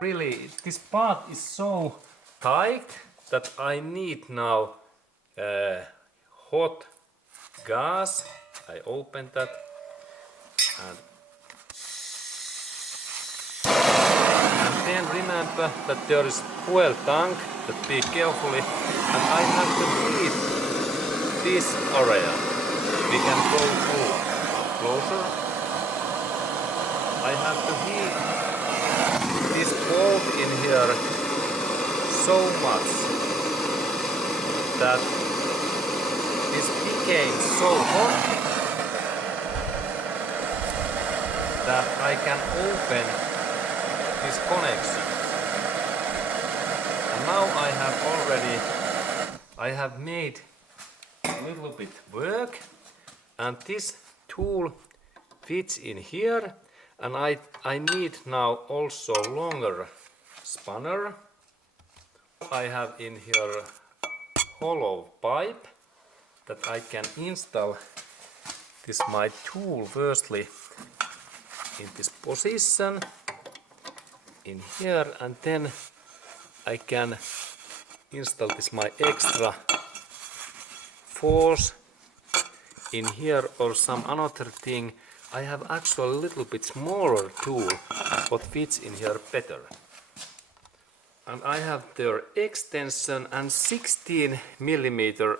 Really, this part is so tight that I need now hot gas. I open that and then remember that there is fuel tank, that be carefully, and I have to heat this area. We can go closer. I have to heat this bolt in here so much that this became so hot that I can open this connection. And now I have made a little bit work, and this tool fits in here, and I need now also longer spanner. I have in here hollow pipe that I can install this my tool firstly in this position in here, and then I can install this my extra force in here or some another thing. I have actually a little bit smaller tool what fits in here better. And I have their extension and 18 millimeter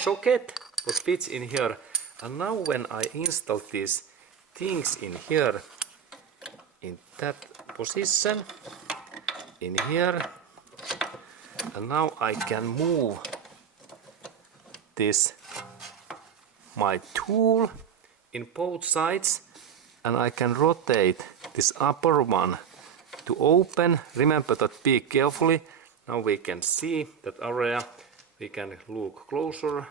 socket what fits in here. And now when I install these things in here, in that position, in here, and now I can move this my tool in both sides, and I can rotate this upper one to open. Remember that, be carefully. Now we can see that area. We can look closer.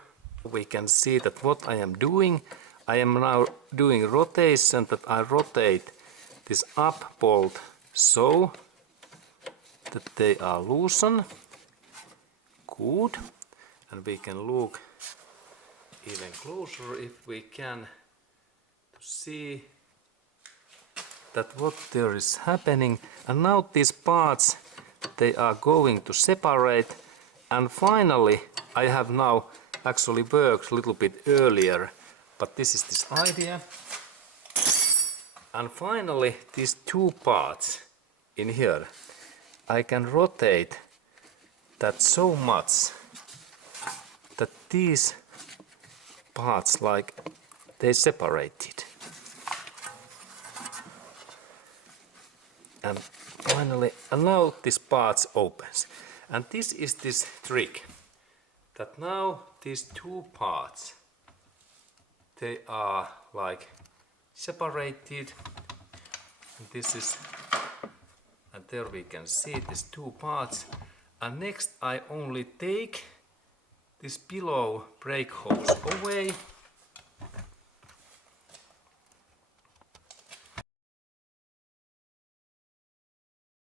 We can see that what I am doing. I am now doing rotation, that I rotate this up bolt so that they are loosened. Good. And we can look even closer if we can to see that what there is happening. And now these parts, they are going to separate, and finally I have now actually worked a little bit earlier, but this is this idea. And finally these two parts in here, I can rotate that so much that these parts like they separated. And finally, and now this part opens. And this is this trick, that now these two parts, they are like separated. And this is, and there we can see these two parts. And next I only take this below brake hose away